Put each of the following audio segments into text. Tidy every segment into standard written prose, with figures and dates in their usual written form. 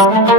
We'll be right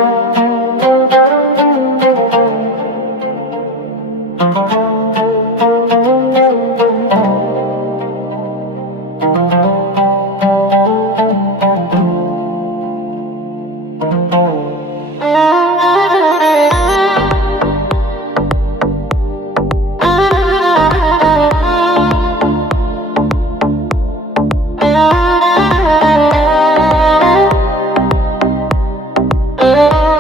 back.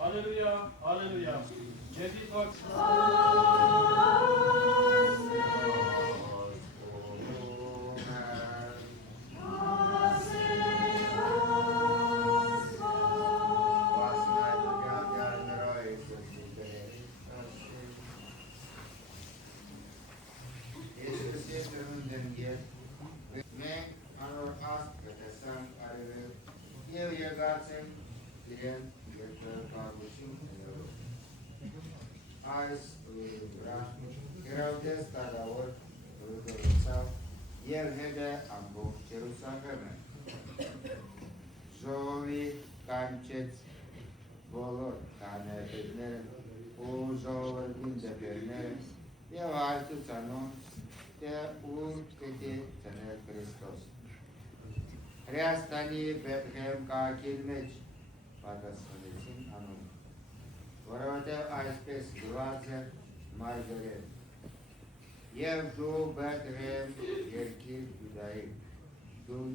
Hallelujah, hallelujah. Հրեաստանի Բեթլեհեմ քաղաքին մեջ պատասխանեցին անուն, որովհետև այսպես գրված է մարգարետ. Եվ դու Բեթլեհեմ երկիր Յուդայի, դու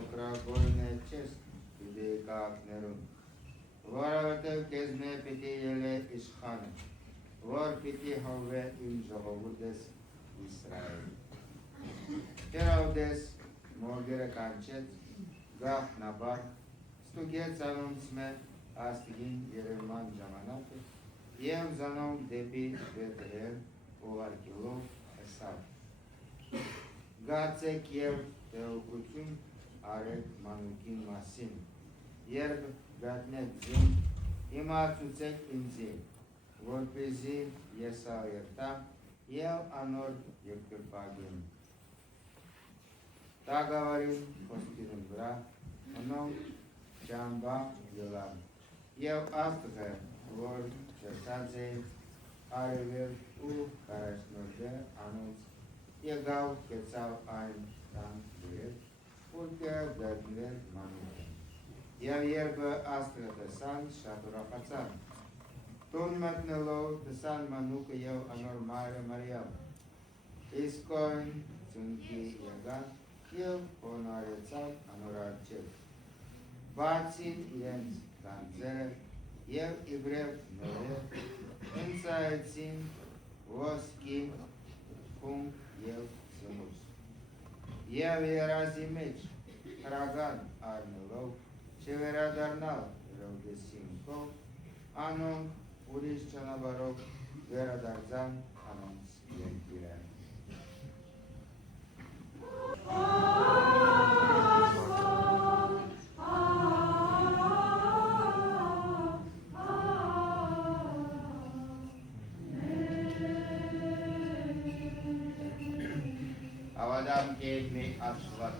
օգրագորն չես Յուդայի քաղաքներում, որովհետև քեզնե պիտի ելե իշխանը, որ պիտի հովե իմ ժողովուրդս Իսրայել։ Հերովդես մորգերը կանչեց գաղ նաբար, ստուգեց անոնց մեր աստղին երևման ժամանակը և զանոմ դեպի Բեթլեհեմ ուղարկելով ասավ. Գացեք և տեղեկություն արեք մանուկի մասին, երբ գատնեք ձին, իմացուցեք ինձի, որպեսզի ես երթամ և անոր երկրպագեմ։ Տագավարին խոսքիրն վրա, անոնք ճամբա ելան, և աստղը, որ չրտած է, արևել ու կարաշնորդը անոնց, եկավ կեցավ այն տան դուրև, որպե գտնվել մանուկը։ Եվ երբ աստղը տեսան, շատ ուրախացան, տուն մտնելով տեսան մանուկը և անոր մայրը Մարիամ, իսկույն ծնկի եկան, և հոնարեցավ անոր առջև, բացին իրենց գանձերը և իբրև նորեր, ընծայեցին ոսկի, խումբ և զմուս, և երազի մեջ հրագան առնելով, չվերադառնալ Հերովդեսին կողմ, անոնք ուրիշ ճանապարհով վերադարձան անոնց երկիրը։ Adam gave me Ashvat.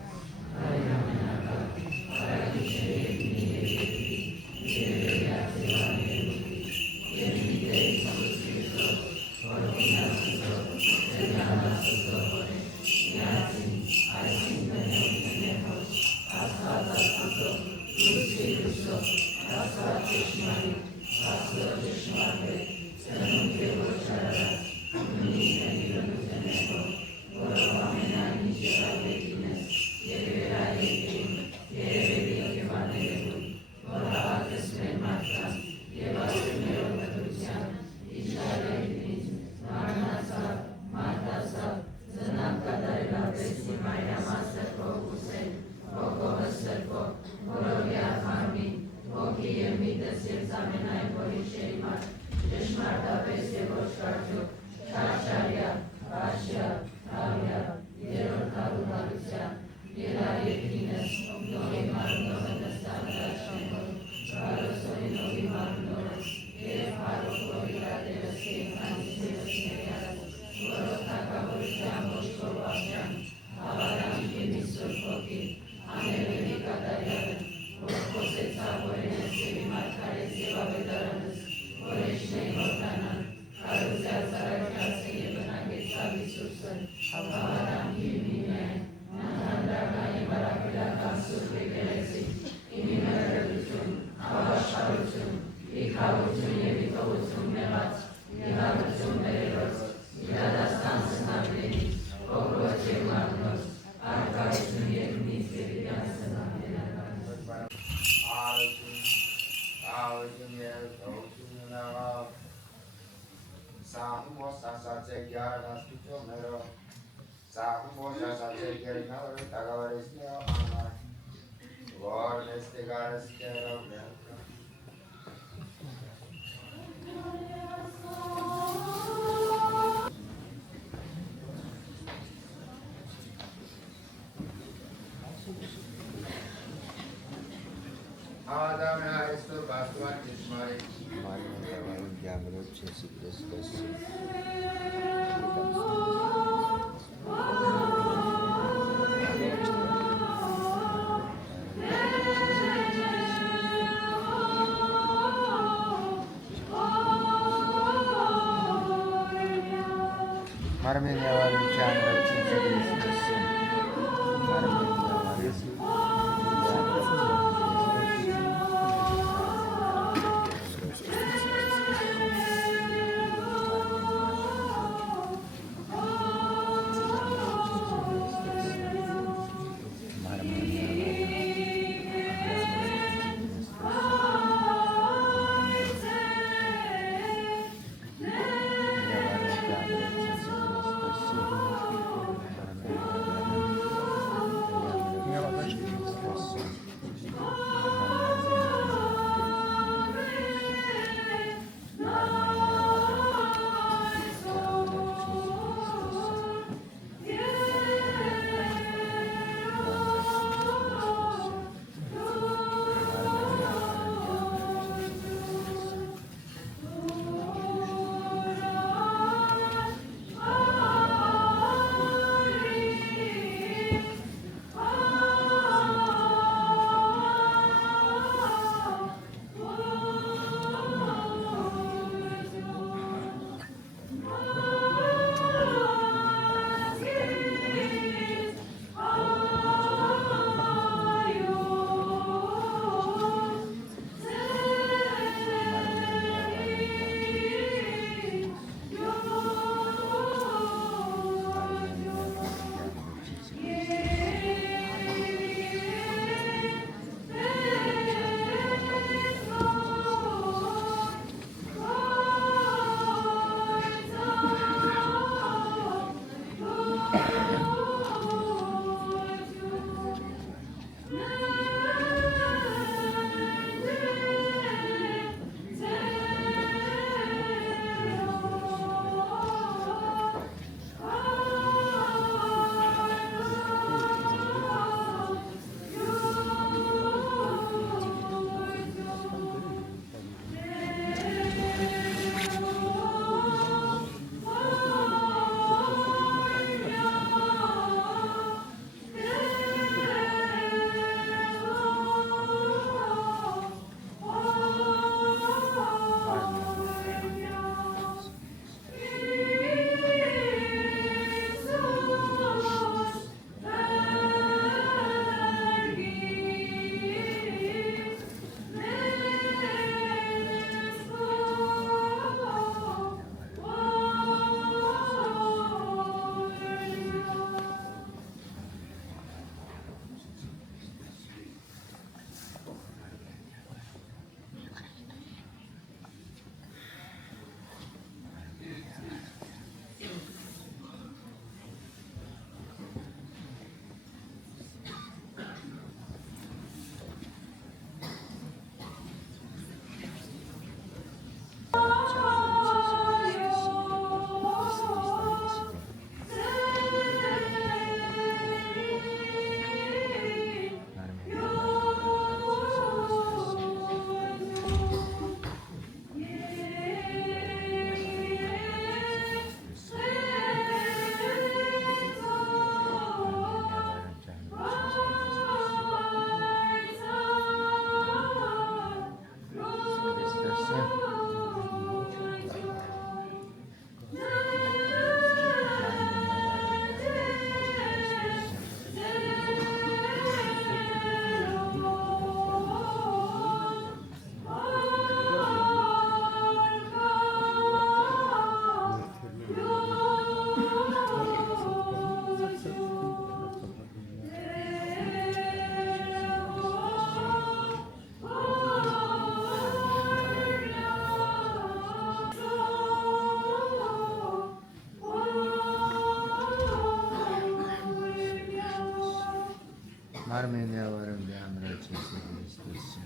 Ամեն յավարım de ամրաչես Քրիստոսը։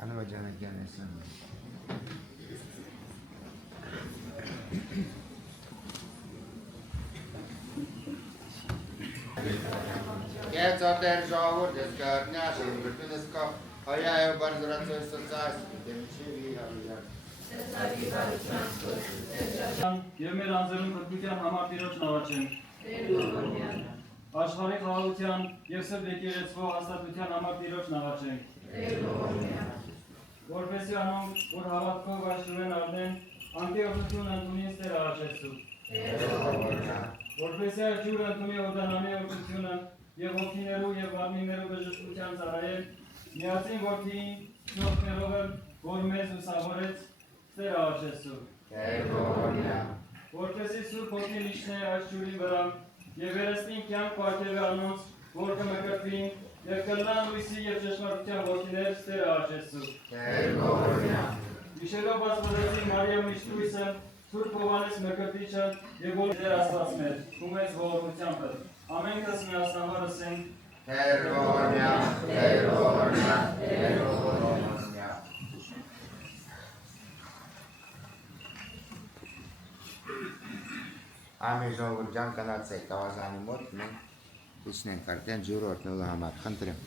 Hanımacana gelmesin. Jetzt hat der Schauer, das gehört nicht, und wir tun es auch, ja, ja, war es so ist das Eis, dem Chivi, Եվ մեր անձերում կրկության համար Տիրոջ նավաճեն։ Աշխարհի խաղաղության եւ սրբ եկեղեցվող հաստատության համար Տիրոջ նավաճեն։ Որպեսզի անոնք, որ հավատքով աշխուժեն առնեն, անկեղծություն ընդունին Տեր առաջեցու։ Որպեսզի այս ջուրը ընդունի օրդանանի օրդությունը եւ ոգիներու եւ մարմիններու բժշկության ծառայեն, միասին որդին ծովներով որ մեզ ուսավորեց Տեր առաջեցու։ Որպեսզի Սուրբ Ոգին իջնե այս ջուրի վրա եւ վերստին կյանք պարգևի անոնց, որ կմկրտվին եւ կլան լույսի եւ ճշմարտության ոգիներ Տեր առաջեցու։ Իշելով ասվածի Մարիամ Միշտույսը, Սուրբ Հովհաննես Մկրտիչը եւ որ Տեր Աստված մեր, ու մեծ ողորմությամբ ամենքս միասնաբար ասենք Տեր ողորմյա, Տեր ողորմյա, Տեր ողորմյա։ Ամեն ժողովրդյան կանացեք ավազանի մոտ մենք ուսնենք արդեն ջուրը օրտնելու համար, խնդրեմ։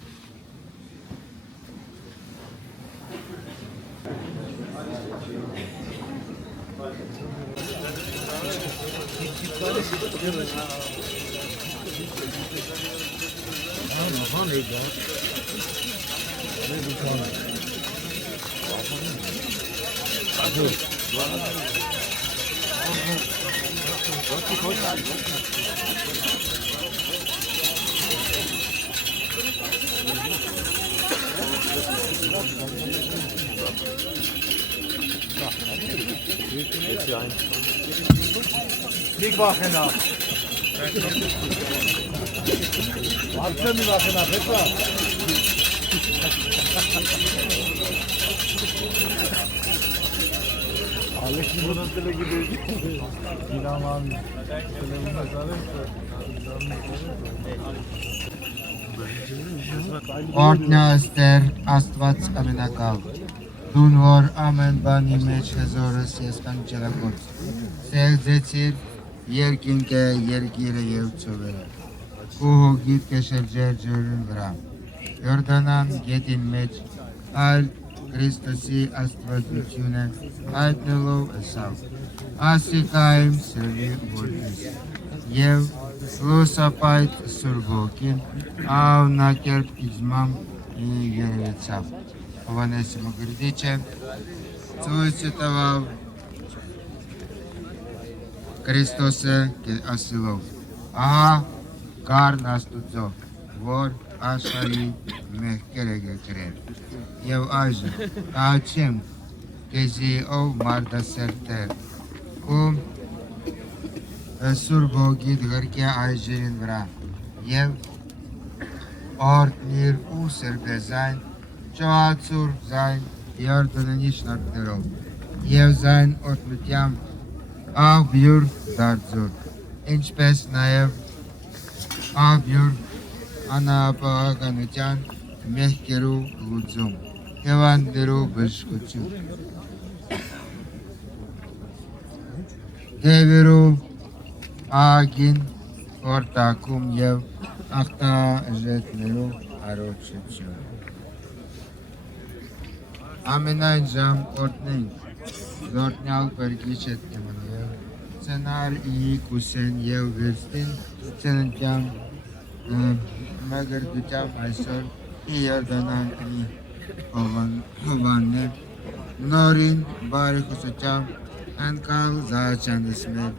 Nik bakına. Varsa mı bakına pekla? Alex bunun tele gidiyor. İnaman. Օրհնյա Աստեր, Աստված ամենակալ, դուն որ ամեն բանի մեջ հզորս ես կանչելակոց, սեղձեցիր երկինքը, երկիրը և ծովերը, ու հոգիտ կշրջեր ջուրին վրա, Յորդանան գետին մեջ, այլ Քրիստոսի աստվածությունը հայտնելով ըսավ, ասիկայիմ սրվի որպես, և լուսապայտ Սուրբ Ոգին ավնակերպ իզմամ երևեցավ։ Հովհաննես Մկրտիչը ցույց տվավ Քրիստոսը ասելով. Ահա գառն Աստուծո, որ աշխարհի մեղքերը կկրեր։ Եվ այժմ կանչեմ քեզի ով մարդասերտեր, ում Սուրբ Ոգիդ գրկե այժերին վրա և օրհնիր ու սրբեզայն, ճոհացուր զայն Յորդանանի շնորհքներով և զայն օրհնությամբ աղբյուր դարձուր, ինչպես նաև աղբյուր անապահականության մեղքերու լուծում, հիվանդներու բժշկություն, դևերու ագին օրտակում և ախտաժետներու առողջություն։ Ամենայն ժամ օրհնենք զորտնյալ Փրկիչ հետ և ծնալ Իիկուսեն և վերստին ծննդյան մգրդությամբ այսօր Իորդանանքնի հովաններ նորին բարիխոսությամբ անկալ զաչանս մեր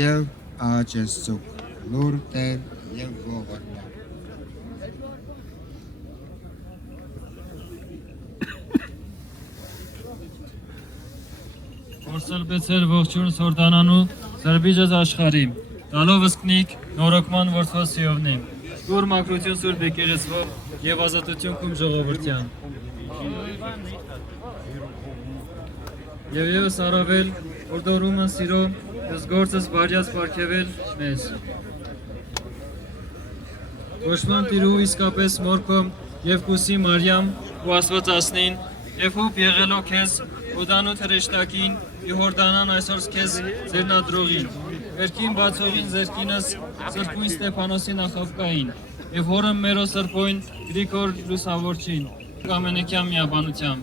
և աչես ծուկ լուր տեր և ողորմա Որսել բեցեր ողջուն սորդանանու զրբիջыз աշխարի, տալով ըսկնիկ նորոգման որդվոս սիովնի, գուր մակրություն սուր բեկերեսվով և ազատություն կում ժողովրդյան։ Եվ ևս առավել, որդորումն սիրո, ես գործս բարյաց պարգևել մեզ։ Ոչման տիրու իսկապես մորքոմ և կուսի Մարյամ ու ասված ասնին, և հուպ եղելով կեզ ոտանոտ հրեշտակին, Իորդանան այսօր կեզ ձերնադրողին, վերքին բացողին ձերքինս սրպույն Ստեփանոսին ախավկային, և հորըմ մերո սրպոյն Գրիգոր լուսավորչին, ամենեքյան միաբանությամբ։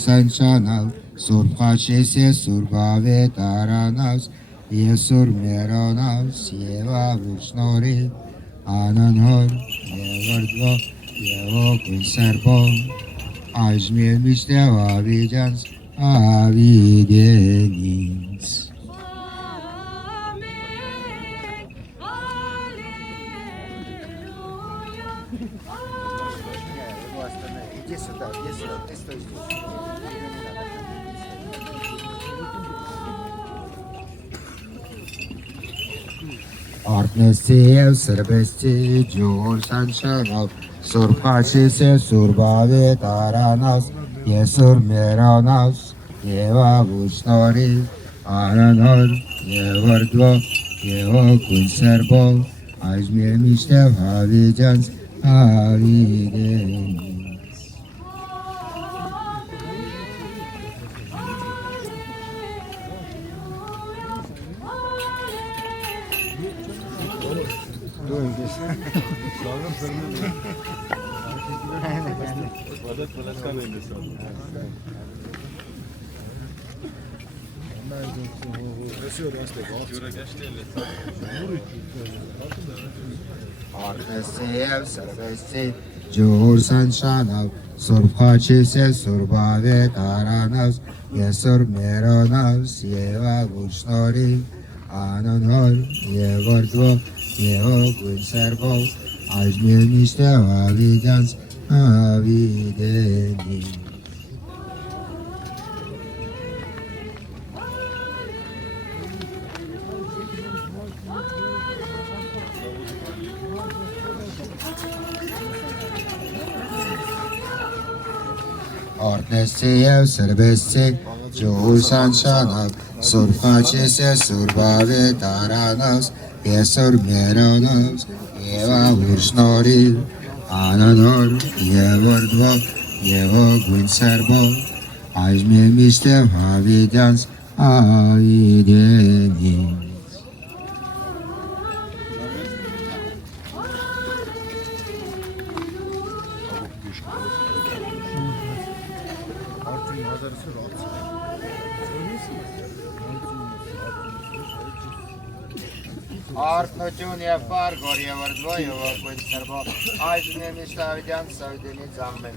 Սանչանալ, սուրբ խաչես է սուրբ ավետարանաս, և սուրբ մերոնաս, և ավուր շնորի, անանհոր, և վրդվո, և ոգույն սրբոն, այժմիև միշտև ավիջանց, ավիդենից։ Արտնեսի և սրբեսի ջուր սանչանալ, սուրբ խաչիս և սուրբ ավետարանաս, և սուրբ մերոնաս, և ավուր շնորի, անանհոր, և վրդվո, և ոգույն սրբոն, այժմիև միշտև հավիջանց, ավիդենից։ Արտնեսի և սրբեսի ջուր սանչանալ, սուրբ խաչիս և սուրբ ավետարանաս, և սուրբ մերոնաս, և ավուր շնորի, անանհոր, և վրդվո, և ոգույն սրբոն, այժմիև միշտև ավիջանց, ավիդենից։ Արտնեսի և սրբեսի ջուր սանչանալ, սուրբ խաչիս և սուրբ ավետարանաս, և սուրբ մերոնաս, և ավուր շնորի, անանհոր, և վրդվո, և ոգույն սրբոն, այժմիև միշտև հավիդյանց, ավիդենից։ Արտնություն և պարգոր և վրդվո և ոգույն սրբոն, այժմիև միշտև հավիդյանց, ավիդենից, ամեն։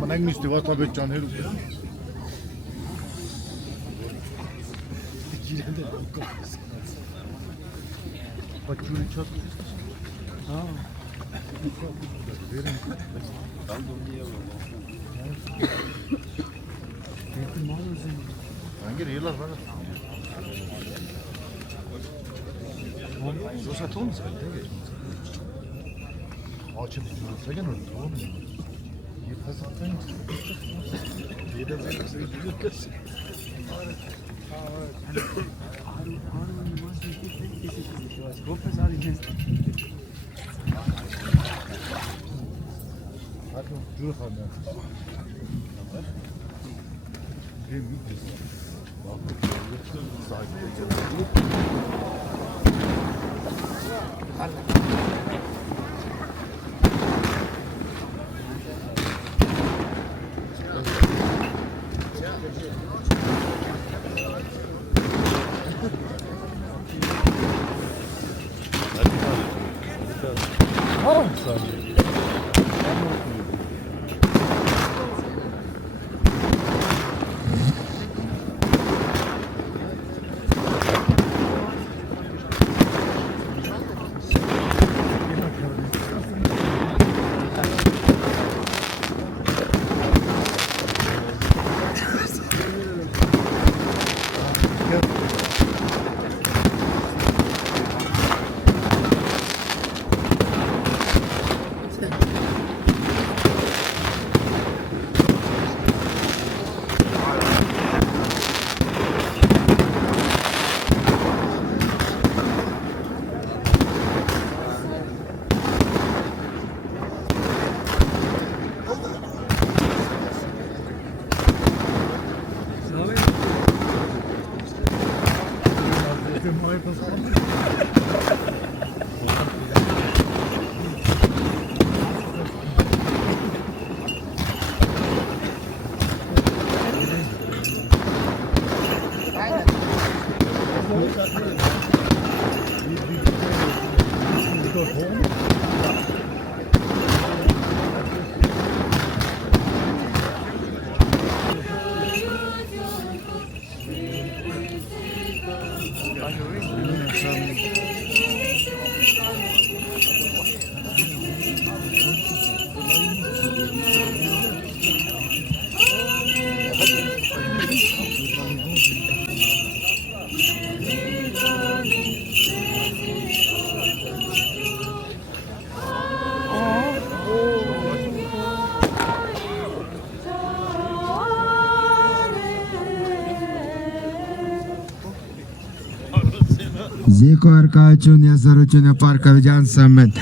Manang misti var tabii can her. Bak şunu çat. Ha. Hangi yıllar var? Zosa tons var değil mi? Açın sen onu tamam mı? Yıkasın. Yedem sen Զիկո արկայություն եզրությունը պարկավիջան սամեն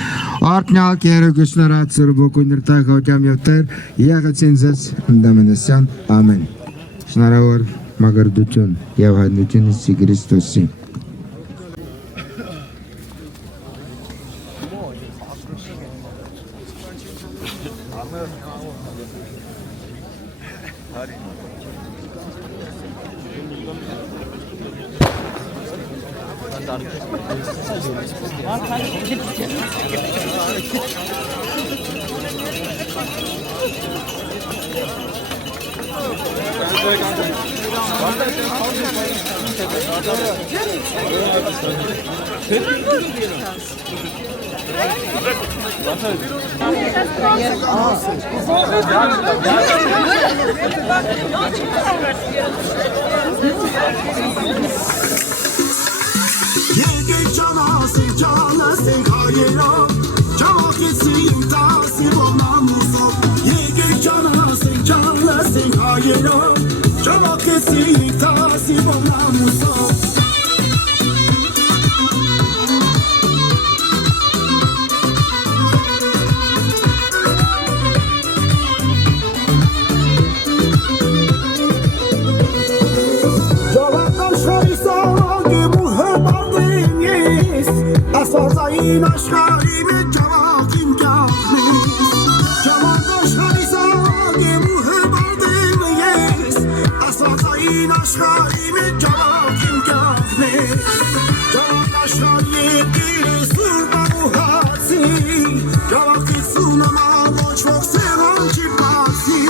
Արտնյալ կերոգուշնարատ սուրբոքու նրտակ հոճամ և տեր եղեցին ձեզ ընդամենեսյան ամեն Շնարավոր մագրդություն և հայտնություն իսի Քրիստոսի Yenge canasın hayero Çavaketsin tasir olmamuso Yenge canasın hayero Çavaketsin tasir olmamuso Աստվածային աշխարհի մեջ ճավակ իմ կյանքն Ճավակ աշխարհի սաղ եմ ու հպարտեմ ես Աստվածային աշխարհի մեջ ճավակ իմ կյանքն Ճավակ աշխարհի երկիր է սուրբ ու հացի Ճավակեցու նման ոչ ոք սեղան չի բացի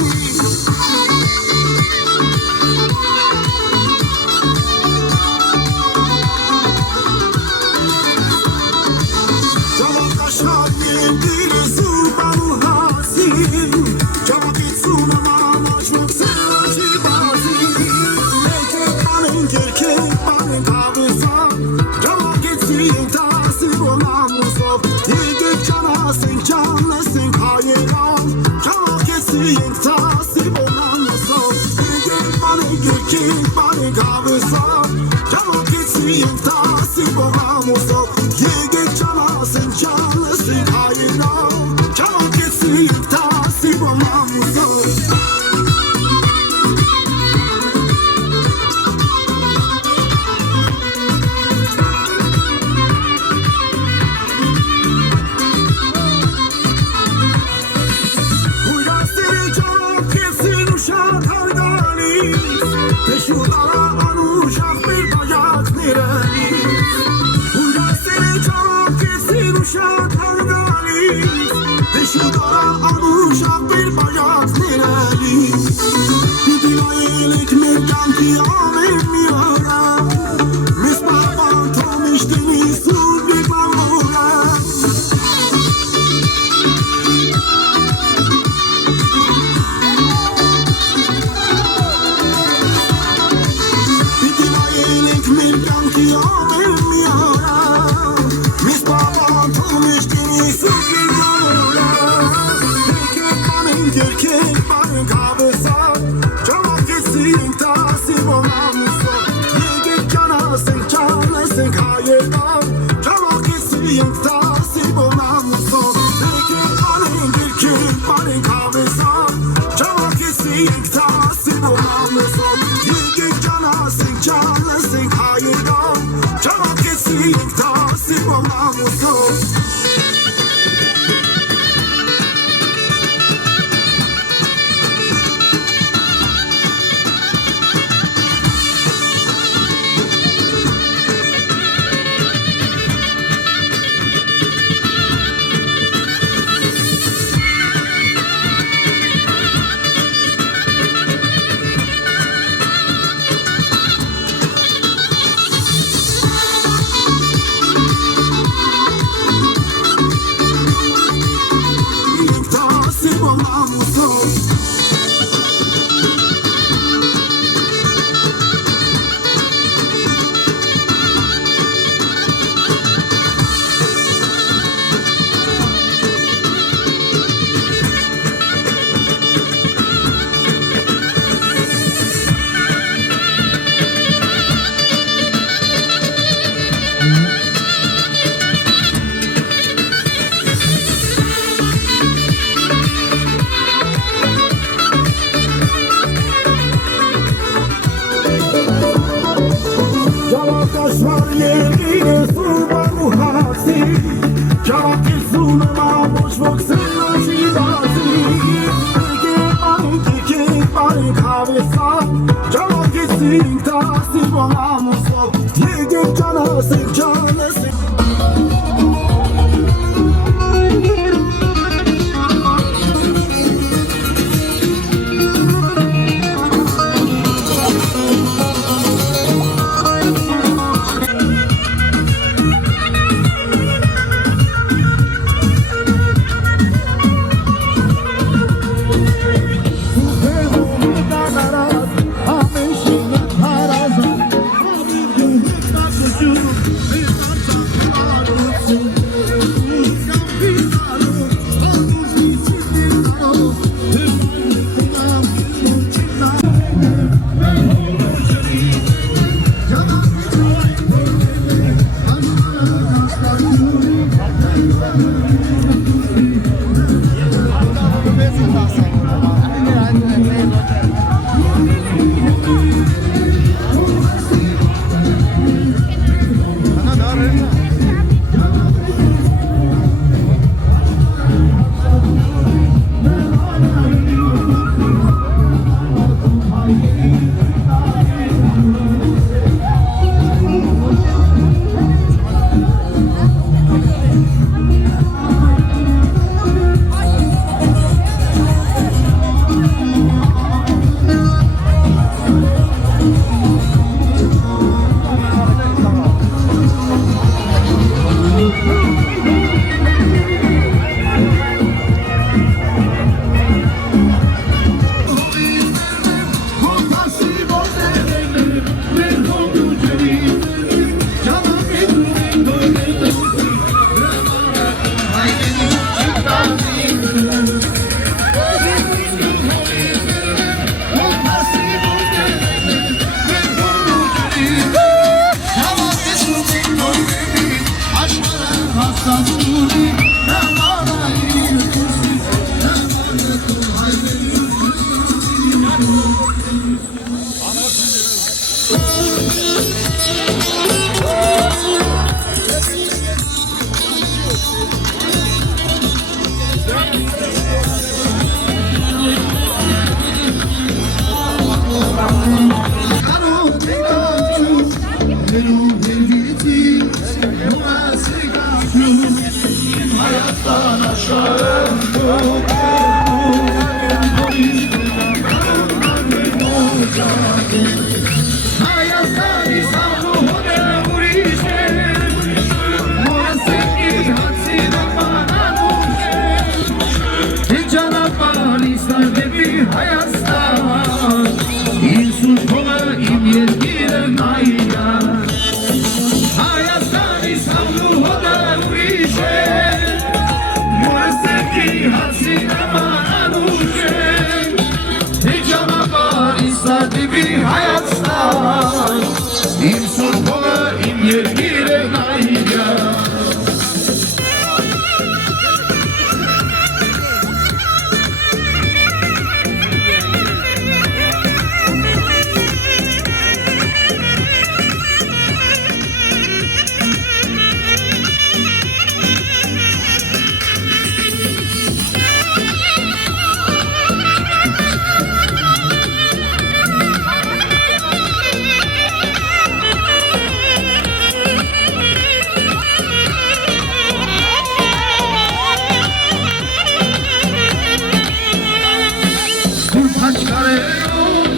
Աչքարերում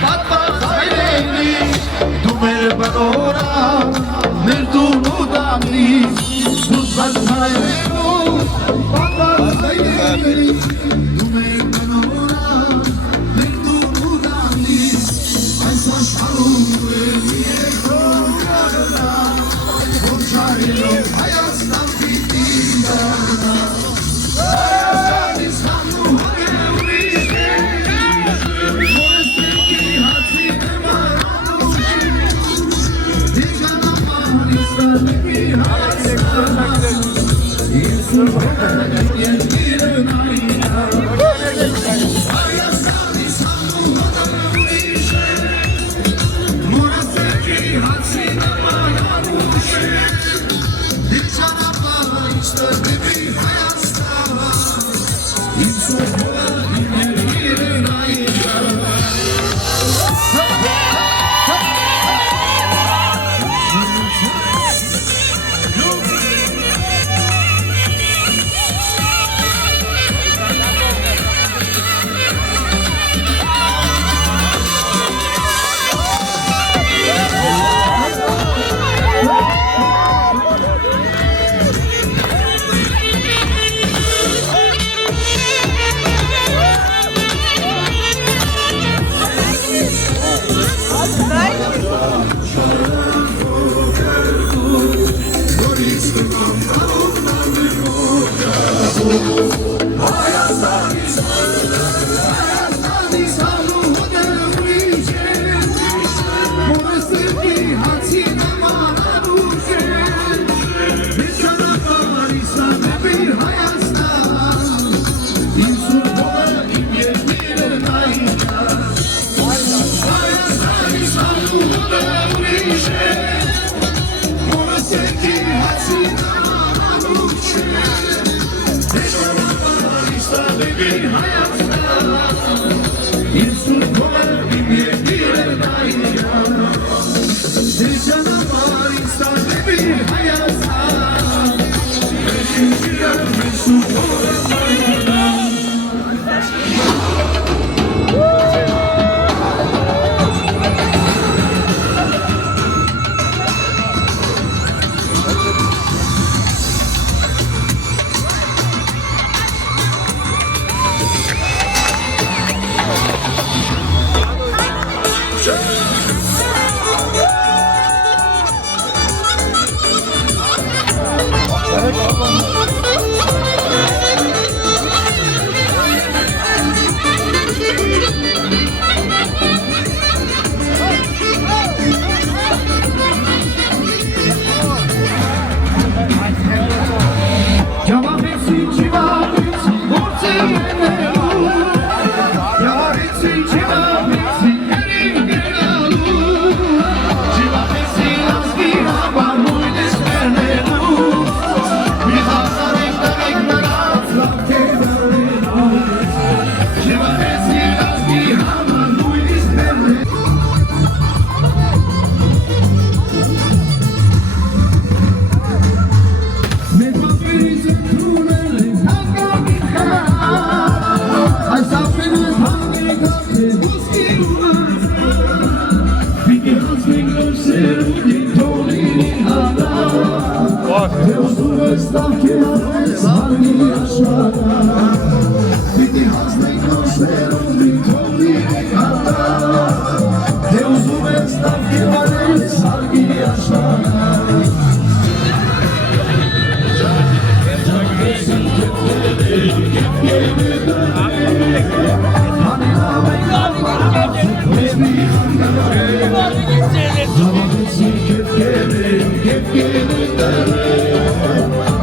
պատված հայրենի դու մեր բնորա մեր դուն ու դամնից դու աչքարերում պատված հայրենի դու մեր բնորա մեր դուն ու դամնից այս աշխարհում մեր երկրորդ որ շարելով Հայաստան պիտի դառնա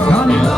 Come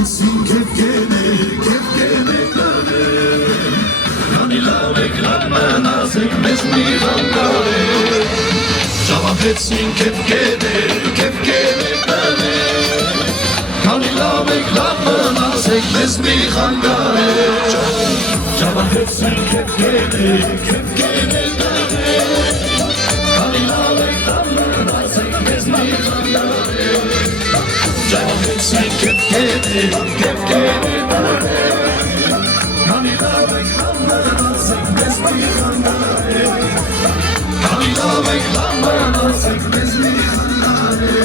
etsin kefkene kane Kani lave klarman azek bezmi hangare Cevap etsin kefkene kane Kani lave klarman azek bezmi hangare Cevap etsin kefkene kane Kani lave klarman azek bezmi hangare Cevap etsin kefkene kane Kani lave klarman azek bezmi hangare Kani lave klarman azek bezmi hangare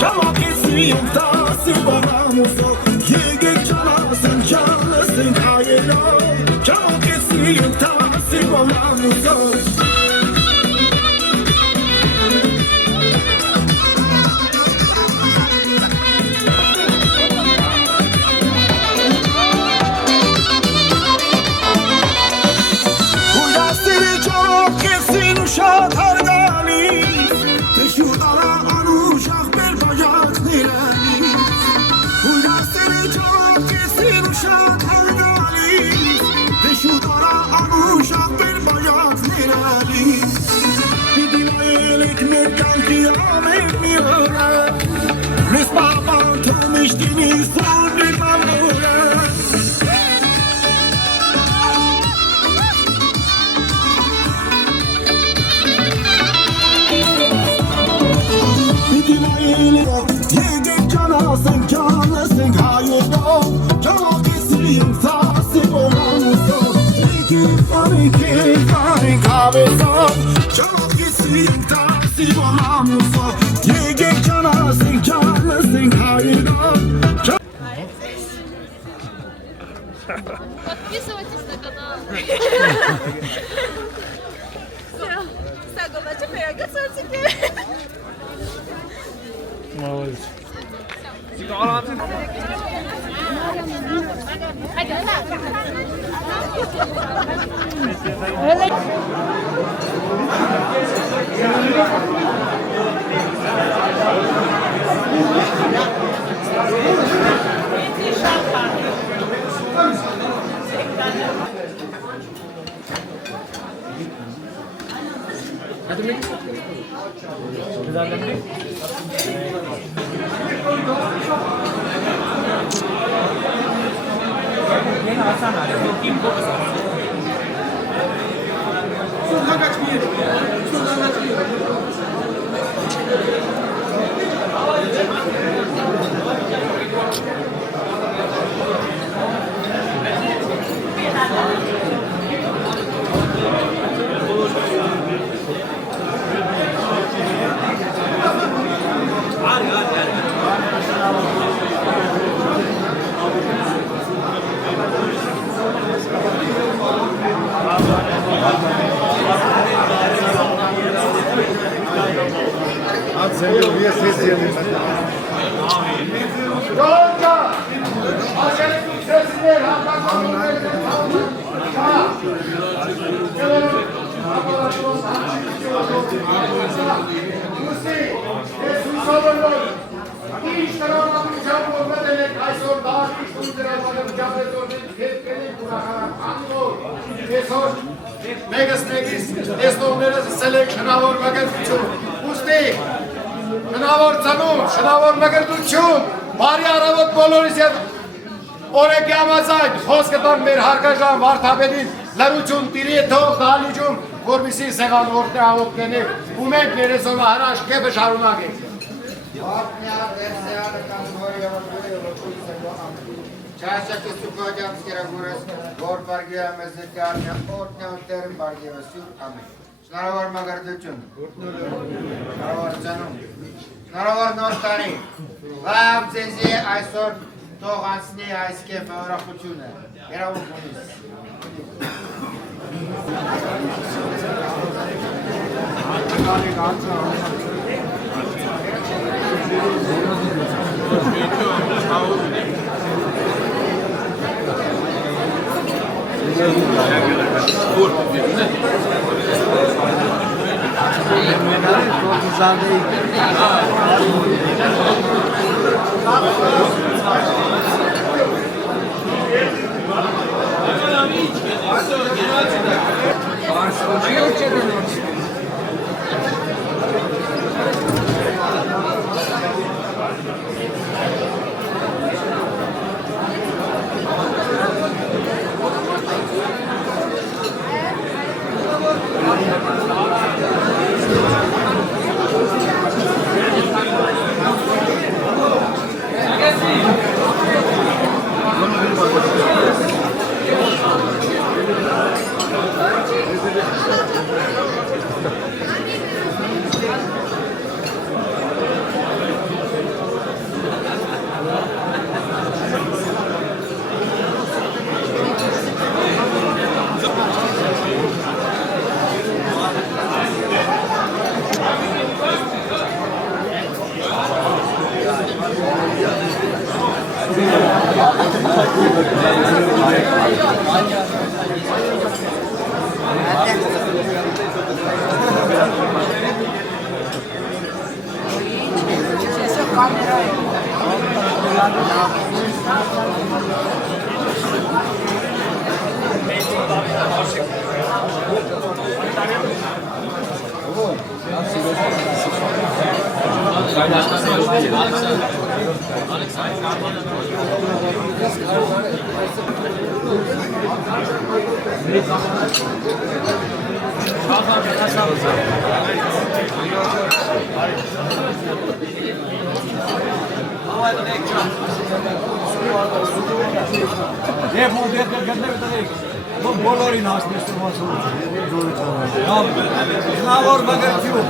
Come on, kiss me, and dance, Подписывайтесь на канал. Все, Голачев, готовьте. Молодец. Մեգս տեսնողները սելեք շնավոր մգրտություն, ուստի շնավոր ծնուն, շնավոր մգրտություն, բարի առավոտ բոլորիս և օրեք ямազայն, խոսքը տան մեր հարգաժան վարդապետին լրություն տիրի է թող դալիջում, որմիսի սեղան որտե ավոտնենի, ու մենք ներեսովը հրաշ կեպը շարունակ ենք։ Չաշակի սուկոջան սկերագուրս, որ բարգեվա մեզնետի արմյա օրտնյա ուտերն բարգեվա սյուր ամեն։ Շնարավոր մգրդություն, շնարավոր ծնում, շնարավոր նոր տարի, լավ ձեզի այսօր թող անցնի այս կեփը ուրախությունը, երավում ունիս։ Բոլորին հասնեցում Նավոր մգրտյուն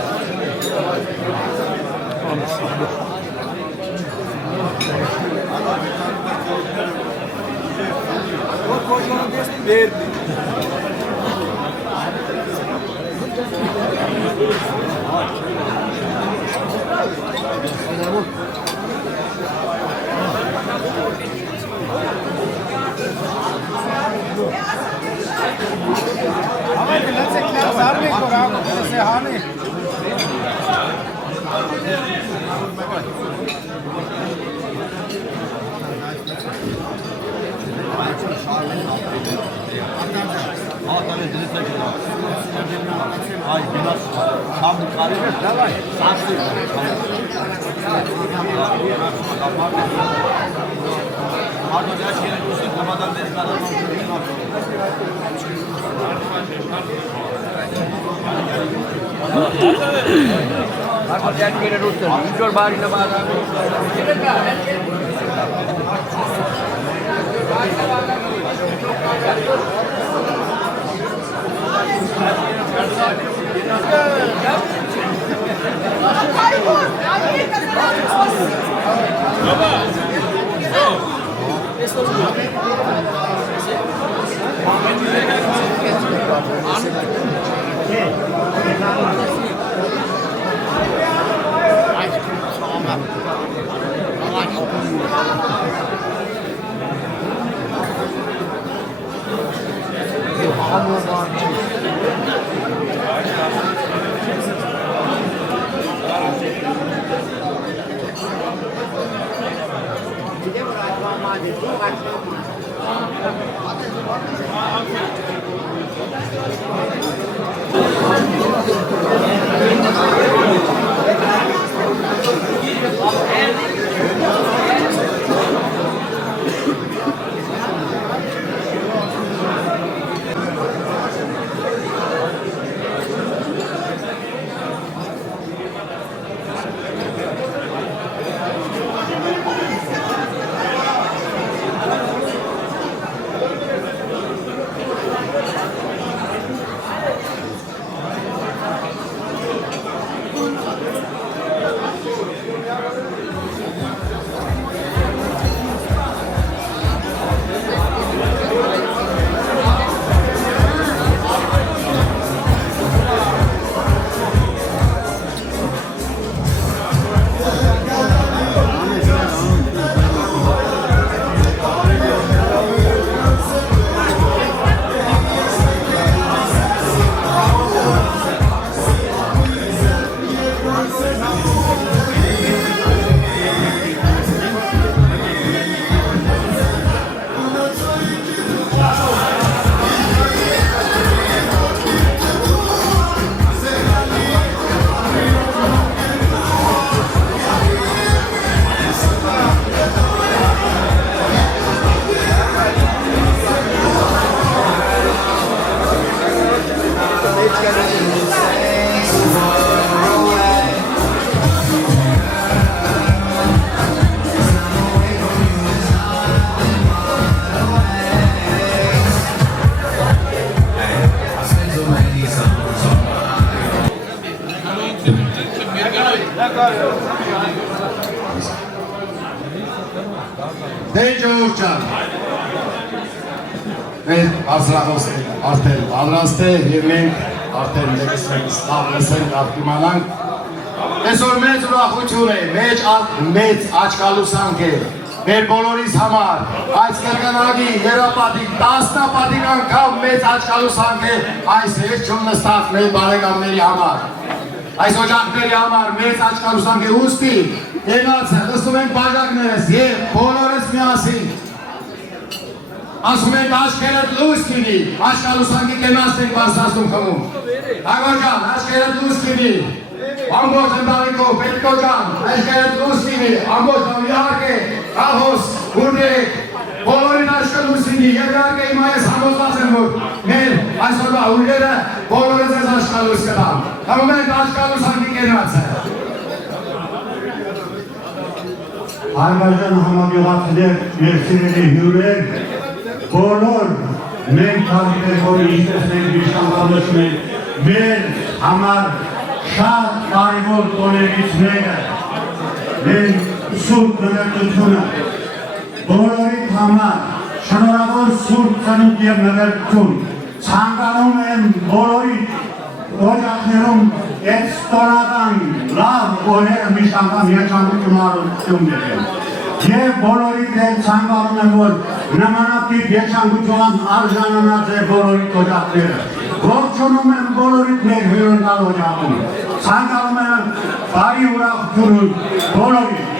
Դեջորջան մեր արսրանոսն արդեն պատրաստ է և մենք արդեն լսենք արտիմանանք այսօր մեծ ուրախություն է, մեծ աչքալուսանք է մեր բոլորիս համար այս կրկնակի երապատիկ 10 պատիկ անգամ մեծ աչքալուսանք է այս հերջում նստած մեր բարեկամների համար այս օջակների համար մեծ աչքալուսանք է ուստի Եղացը, լսում ենք բաժակներս և բոլորս միասին ասում ենք աշկերդ լույս կինի, աչքալուսանքի կենաստ ենք բարձրացնում խմում Հագոր ջան, աշկերդ լույս կինի, ամբողջ ընտանիքով, պետքո ջան, աշկերդ լույս կինի, ամբողջ իհարկե Ահոս, ուրդեք, բոլորին աշխալուսինի և իհարկե իմ այս համոզված եմ, որ մեր այսօրվա ուրները բոլորը ձեզ աշխալուս կտան։ Հանում ենք աշխալուսանքի կենացը։ Արգաժան համագյուղացիներ, մեր սիրելի հյուրեր, բոլոր մենք կարիք որ իսպեսնենք վիշանգալություն ենք, մեր համար շատ կարևոր տոներից մեկը, մենք սուրբ նվերտությունը, բոլորիդ համար շնորհավոր սուրբ ծնունդ և նվերտություն, ցանկանում եմ բոլորիդ օջախներում այդ ստորական լավ օրերը միշտ անգամ երջանկություն արություն ներեն։ Եվ բոլորիդ էլ ցանկանում եմ, որ նմանատիպ երջանկության արժանանած է բոլորիդ օջախները։ Ողջունում եմ բոլորիդ մեր հյուրընկալ օջախում։ Ցանկանում եմ բարի ուրախություն բոլորիդ։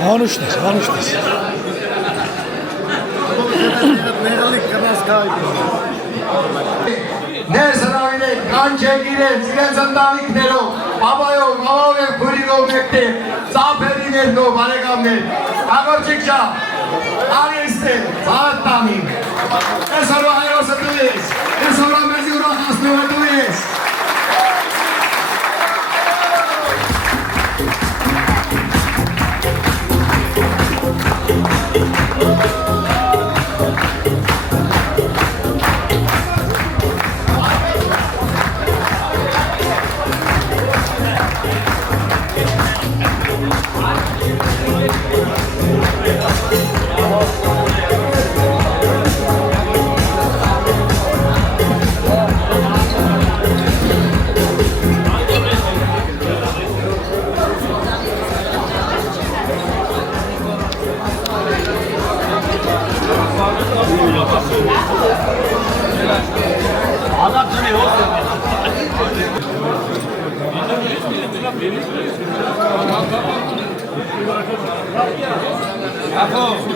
Հանուշտես, հանուշտես։ Ներս հրավիրեք, կանչեք իրենց, իրենց ընտանիքներով, բաբայով, մամայով և քույրիկով մեկտեղ, ծափերի ներքով, բարեկամներ, աղորջիկ շապ, արիստել, ծաղատ տանիք, այսօրվա հայրոսը դու ես, այսօրվա մեզի ուրախացնողը դու ես։ Have a